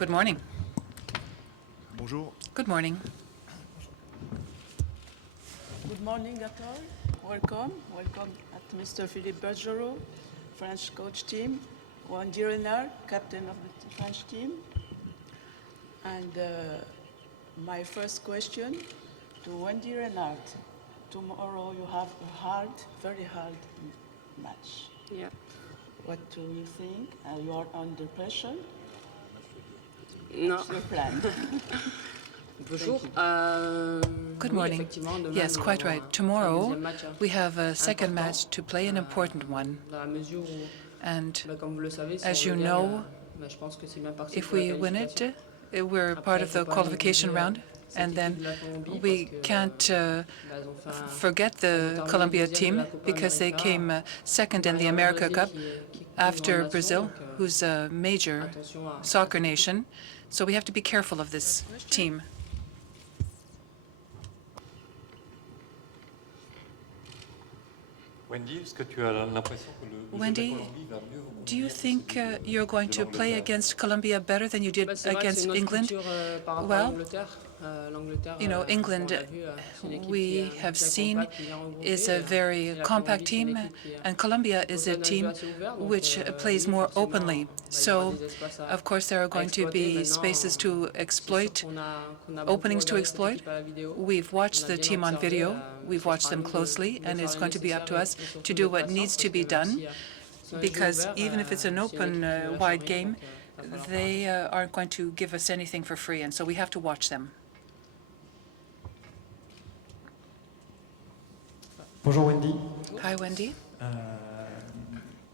Good morning. Bonjour. Good morning. Good morning at all. Welcome. Welcome at Mr. Philippe Bergerot, French coach team, Wendy Renard, captain of the French team. And my first question to Wendy Renard. Tomorrow you have a very hard match. Yeah. What do you think? You are under pressure? No. What's your plan? Bonjour. Good morning. Yes, quite right. Tomorrow we have a second match to play, an important one. And as you know, if we win it, we're part of the qualification round. And then we can't forget the Colombia team because they came second in the America Cup after Brazil, who's a major soccer nation. So we have to be careful of this team. Wendy, do you think you're going to play against Colombia better than you did against England? Well, you know, England, we have seen, is a very compact team, and Colombia is a team which plays more openly. So, of course, there are going to be spaces to exploit, openings to exploit. We've watched the team on video. We've watched them closely, and it's going to be up to us to do what needs to be done, because even if it's an open, wide game, they aren't going to give us anything for free, and so we have to watch them. Bonjour Wendy. Hi, Wendy.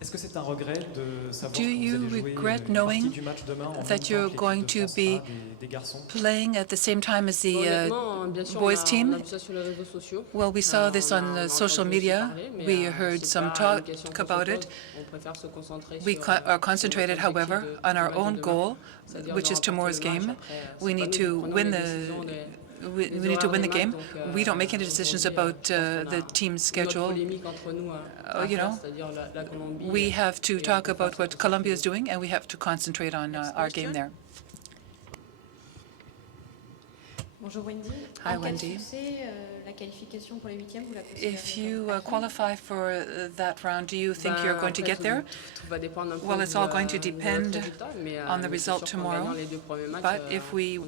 Est-ce que c'est un regret de savoir Do you que vous allez jouer regret une knowing partie du match demain en that même you're temps que going l'équipe to de France be A des garçons? playing at the same time as the boys team? Well, we saw this on social media. We heard some talk about it. We are concentrated, however, on our own goal, which is tomorrow's game. We need to win the we need to win the game. We don't make any decisions about the team's schedule. You know, we have to talk about what Colombia is doing, and we have to concentrate on our game there. Bonjour Wendy. Hi Wendy. If you qualify for that round, do you think you're going to get there? Well, it's all going to depend on the result tomorrow. But if we,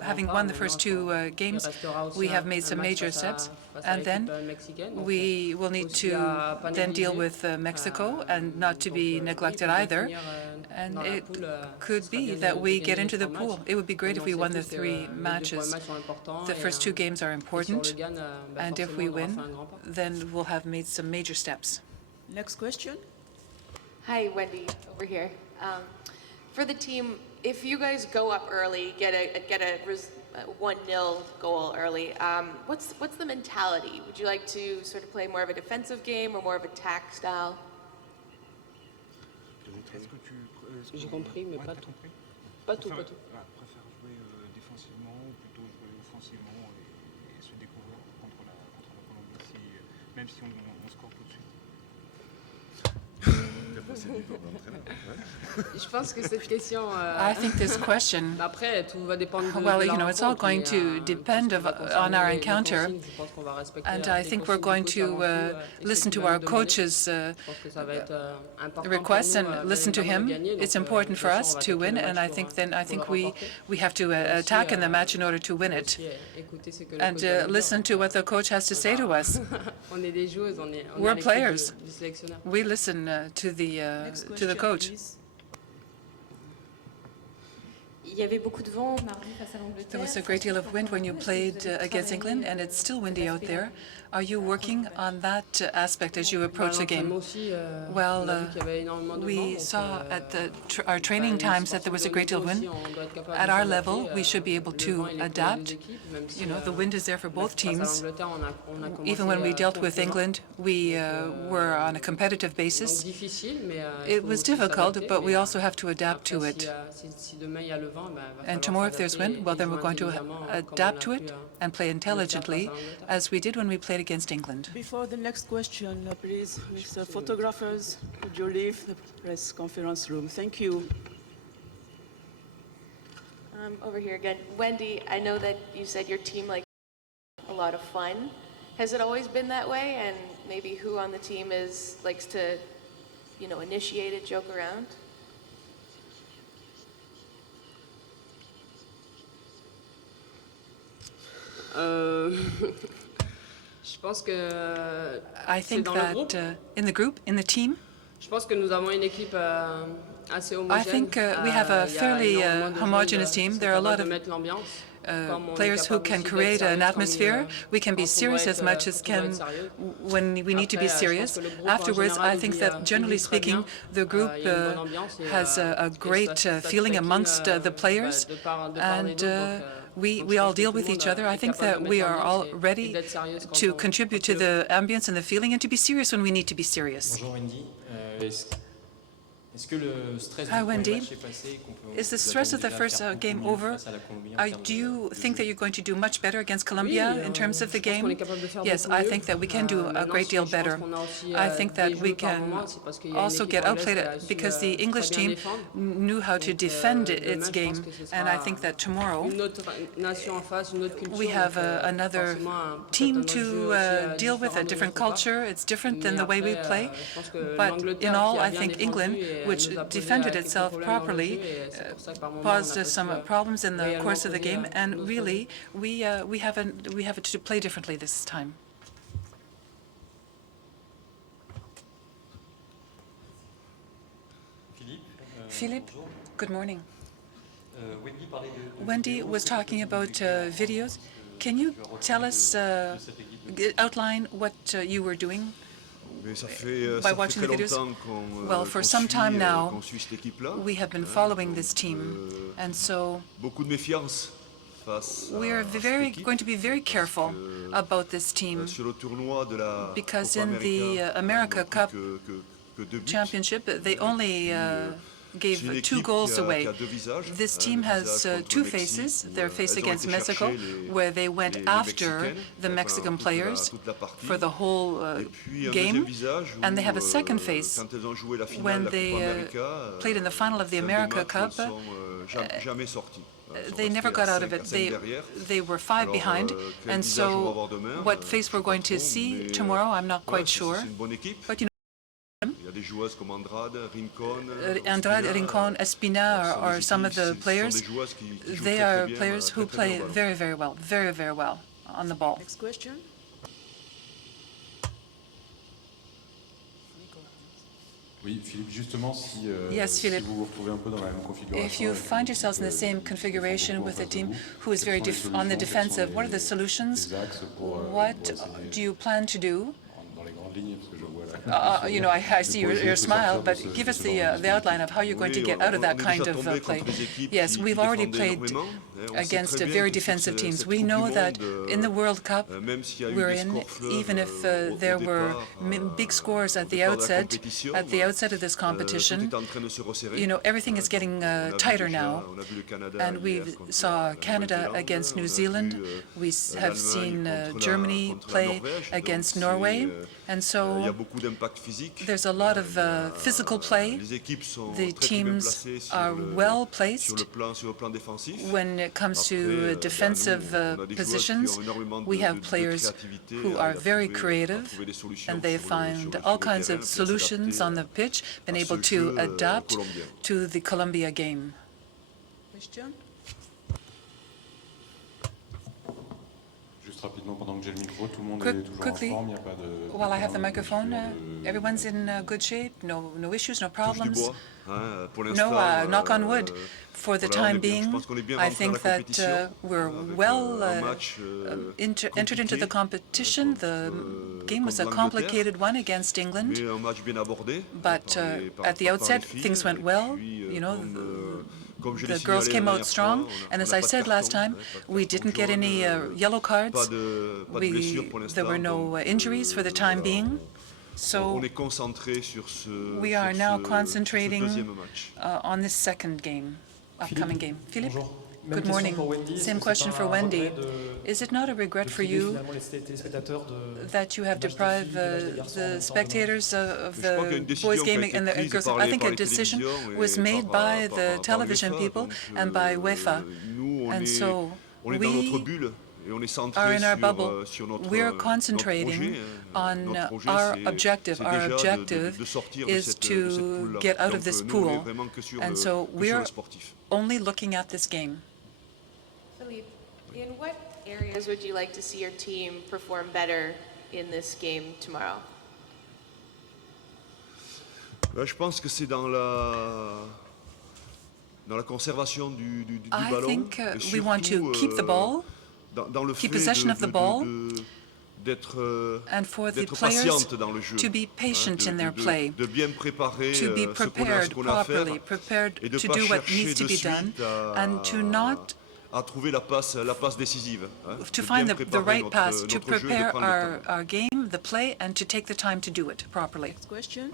having won the first two games, we have made some major steps, and then we will need to then deal with Mexico, and not to be neglected either. And it could be that we get into the pool. It would be great if we won the three matches. The first two games are important, and if we win, then we'll have made some major steps. Next question. Hi, Wendy, over here. For the team, if you guys go up early, get a 1-0 goal early, what's the mentality? Would you like to sort of play more of a defensive game or more of attack style? J'ai compris, mais pas tout. Pas tout, pas tout. Préfère jouer défensivement ou plutôt jouer offensivement et se découvrir contre la Colombie, même si on score tout de suite. Je pense que cette question. I think this question, Après, tout va dépendre de well, la you know, it's all rencontre, going mais, to depend on our encounter, and I think we're going to listen to our coach's requests and listen to him. It's important for us to win, and I think we have to attack in the match in order to win it, and listen to what the coach has to say to us. We're players. We listen to the coach. There was a great deal of wind when you played against England, and it's still windy out there. Are you working on that aspect as you approach the game? Well, we saw at our training times that there was a great deal of wind. At our level, we should be able to adapt. You know, the wind is there for both teams. Even when we dealt with England, we were on a competitive basis. It was difficult, but we also have to adapt to it. And tomorrow, if there's wind, well, then we're going to adapt to it and play intelligently, as we did when we played against England. Before the next question, please, Mr. Photographers, could you leave the press conference room? Thank you. Over here again. Wendy, I know that you said your team likes a lot of fun. Has it always been that way? And maybe who on the team likes to, initiate it, joke around? Je pense que I c'est think dans le groupe. that in the group, in the team, Je pense que nous avons une équipe assez homogène. I think we have a Il y fairly énormément de homogeneous joueuses team. qui There are a sont lot capables of de mettre l'ambiance. Comme on est players who capable can aussi d'être create an sérieux atmosphere. We can be quand on serious doit as much as quand on doit can être sérieux. when we need to be Après, je pense serious. que le groupe en Afterwards, général, I think il that generally vit très speaking, bien. the group Il y a une bonne ambiance et, has a et great ça feeling fait amongst qu'une, the players, de part et and d'autre. Donc we je all pense que deal tout le with monde each other. I est think capable that de we mettre are all l'ambiance et ready d'être sérieuse quand to on contribute to le the ambience and the feeling and to be serious when we need to be serious. Bonjour Wendy. Est-ce que le stress du Hi, premier Wendy. match est passé et qu'on peut Is the vous stress of attendez the déjà à first faire beaucoup game mieux over? face à la Colombie en termes Do you de think jeu? that you're going to do much better against Colombia in terms of the je pense qu'on game? est capable de faire Yes, beaucoup I mieux. think that we can do a Maintenant, great deal je pense better. qu'on a aussi, I think that des we jeux par can moment, c'est parce qu'il y a une also équipe get anglaise outplayed qui a su, because the très English bien team défendre. knew how to Donc, defend demain, its je game, pense que ce and I sera think that tomorrow une autre nation en face, une autre culture. we have donc, another forcément, peut-être team un autre jeu to aussi, deal with, a différent de different notre part. culture. It's different than Mais the way we après, play. je pense que But l'Angleterre in all, qui a I bien think défendu England, et which nous a posé defended quelques itself problèmes dans le properly, jeu et c'est pour ça que par moment, on a caused pas some su, problems in the réellement course of the poser, game, and nos really, we have it to play differently this time. Philippe, Bonjour. good morning. Wendy parlait de Wendy vidéos. was Est-ce que talking tu peux nous about décrire en videos. France, Can you tu as retenu tell de us, cette équipe de outline what you were doing? Mais ça by fait watching très the videos? longtemps qu'on Well, for some time now, qu'on suit cette équipe-là. we have been following this team, and so Beaucoup de méfiance face we are à cette équipe, going to be very careful que, about this team sur le tournoi de la because Copa in the América, America ils n'ont pris Cup que 2 buts. championship, they only C'est une gave 2 équipe goals qui away. a deux visages. This team Le has visage contre two le Mexique, faces. où, Their face elles ont against été Mexico, chercher where they went les after Mexicaines the pendant Mexican players toute la partie. for the whole Et puis un game, deuxième visage où, and they have a second face quand elles ont joué la finale when de la they Copa América, played in the final of the c'est un des America matchs où elles Cup. sont jamais sorties. Elles sont They never restées got à out of 5 it. à 5 derrière. They were 5 Alors, behind, quel and visage on va so avoir demain, what je face sais we're pas going to trop, see mais, tomorrow, I'm not voilà, quite sure. C'est une bonne équipe. But Il y a des joueuses comme Andrade, Rincon, Andrade, Ospina, Rincon, Espina ce sont are des some of équipes- the ce sont players. des joueuses qui jouent They très, are très bien, players très, who très bien play au ballon. very, very well on the ball. Next question. Oui, Philippe, justement, si, Yes, si Philippe. vous vous retrouvez un peu dans la même configuration, If you avec find une yourselves in the équipe, same qui configuration défend with a beaucoup en team face de who is very quelles sont les on the solutions, defensive, quels what are the sont solutions? les axes pour What essayer, do you plan to do? dans les grandes lignes, parce que je vois I see your smile, but give us the outline of how you're going to Oui, get out of that on est kind déjà of tombé play. contre des équipes Yes, qui we've already défendent played énormément. On sait against très bien very que defensive cette teams. Coupe We du know Monde, that in the World Cup même s'il y a eu we're des in, scores fleuves, even if au there were départ, big scores au at the départ de la outset, compétition, of this tout competition, est en train de se resserrer. everything is getting On a vu tighter déjà- now. on a vu le Canada And hier we contre saw la Canada Nouvelle-Zélande, against on New a Zealand. vu, We have seen l'Allemagne contre Germany contre la play Norvège. Donc against c'est, Norway. And il y a so beaucoup d'impact physique. there's a lot of physical play. Les équipes sont The très, très bien teams placées are well placed sur le plan défensif. when it comes Après, to defensive nous, on a des joueuses qui positions. ont énormément We have de players créativité who à are very trouver- à creative, trouver des solutions and they sur le- find sur le all kinds terrain, of puis solutions s'adapter on the pitch, been à able ce to jeu, adapt colombien. to the Colombia game. Question. juste rapidement, pendant que j'ai le micro, tout le monde Quick- est toujours quickly, en forme, il n'y a pas de... While I have the de microphone, blessures, de- everyone's in good shape, no issues, no Touche du problems. bois, hein, pour No, l'instant, knock on wood. For the voilà, on est time bien- je being, pense qu'on est bien I rentré dans think la that compétition, we're avec, well un match, entered into the compliqué, competition. The game was a contre complicated one against England, mais un match bien abordé but at the outset, things went well. Comme je l'ai The signalé girls la came out dernière strong, fois, and on as n'a I pas de said last carton, time, pas de we carton didn't get jaune, any yellow cards. pas de blessures pour l'instant. There were no donc, injuries for the time voilà, being. on So est concentré sur ce we sur are now ce concentrating deuxième match. on this second game, upcoming game. Philippe? Bonjour. Good morning. Same question for Wendy. Is it not a regret for you that you have deprived the spectators of the boys' game and the girls? I think a decision was made by the television people and by UEFA. And so we are in our bubble. We're concentrating on our objective. Our objective is to get out of this pool. And so we're only looking at this game. Philippe, in what areas would you like to see your team perform better in this game tomorrow? Je pense que c'est dans la conservation du I ballon. think we want to keep the ball, keep possession of the ball, and for the players to be patient in their play, de bien préparer to be ce qu'on a prepared à faire properly, prepared et de to pas do what chercher needs to de be suite done, and to not à trouver la passe décisive. to find the right pass, to prepare our game, the play, and to take the time to do it properly. Next question.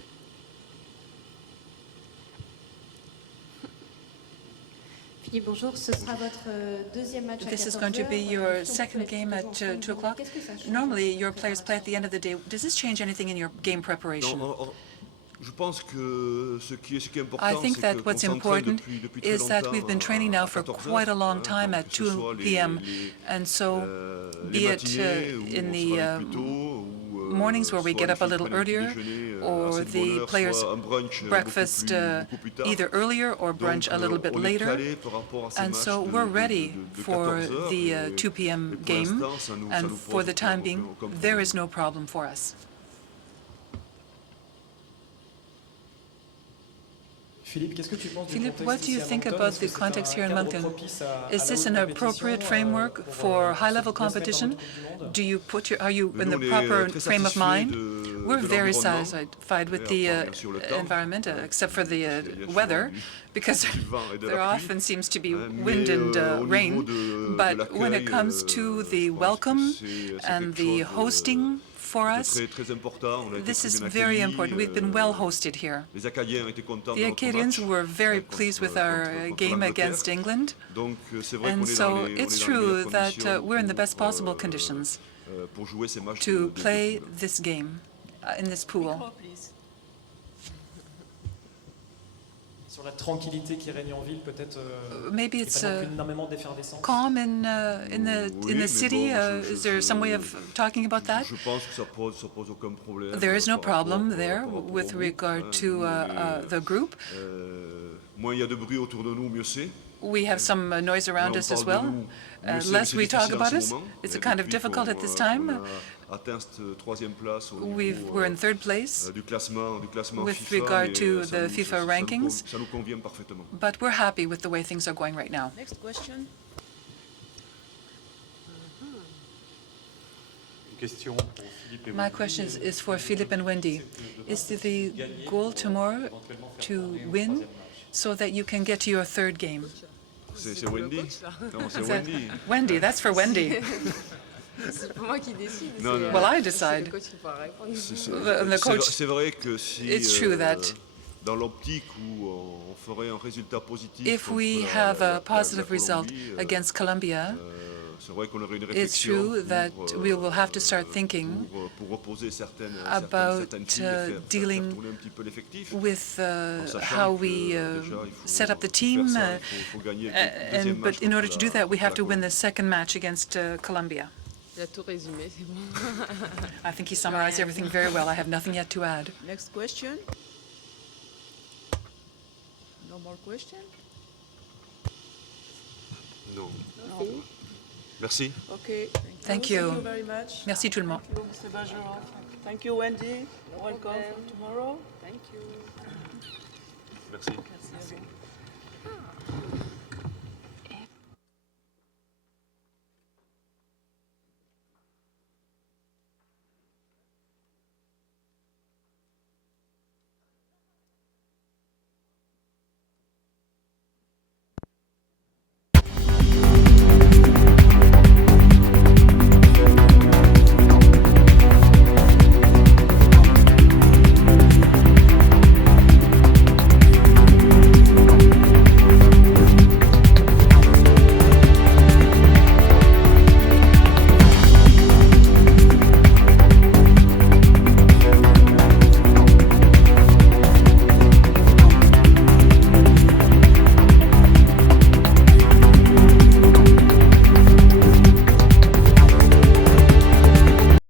Philippe, bonjour. Ce sera votre deuxième match à 14 This is going to be your second game at 2 o'clock. Normally, your players play at the end of the day. Does this change anything in your game preparation? Je pense que ce qui est important, I think that what's important depuis très is that longtemps we've been training now for 14 quite a heures, long time at que ce 2 soit p.m. And so, be it in the mornings where we get up a little earlier, or the players' breakfast either earlier or brunch a little bit later. And so we're ready for the 2 p.m. game, and for the time being, there is no problem for us. Philippe, what do you think about the context here in Moncton? Is this an appropriate framework for high-level competition? Are you in the proper frame of mind? We're very satisfied with the environment, except for the weather, because there often seems to be wind and rain. But when it comes to the welcome and the hosting, for us, this is very important. We've been well hosted here. The Acadians were very pleased with our game against England, and so it's true that we're in the best possible conditions to play this game in this pool. Maybe it's calm in the city. Is there some way of talking about that? There is no problem there with regard to the group. We have some noise around us as well. Less we talk about us. It's kind of difficult at this time. We're in third place with regard to the FIFA rankings, but we're happy with the way things are going right now. Next question. My question is for Philippe and Wendy. Is the goal tomorrow to win so that you can get to your third game? C'est Wendy? Non, c'est Wendy. Wendy, that's for Wendy. C'est pas moi qui décide. Well, I decide. The coach. C'est vrai que si It's true that dans l'optique où on ferait un résultat positif, if we have a positive result against Colombia, it's true that we will have to start thinking about dealing with how we set up the team. But in order to do that, we have to win the second match against Colombia. I think he summarized everything very well. I have nothing yet to add. Next question. No more question? No. Merci. Okay. Thank you. Thank you very much. Merci tout le monde. Thank you, Mr. Bergeron. Thank you, Wendy. Welcome for tomorrow. Thank you. Merci. Merci à vous.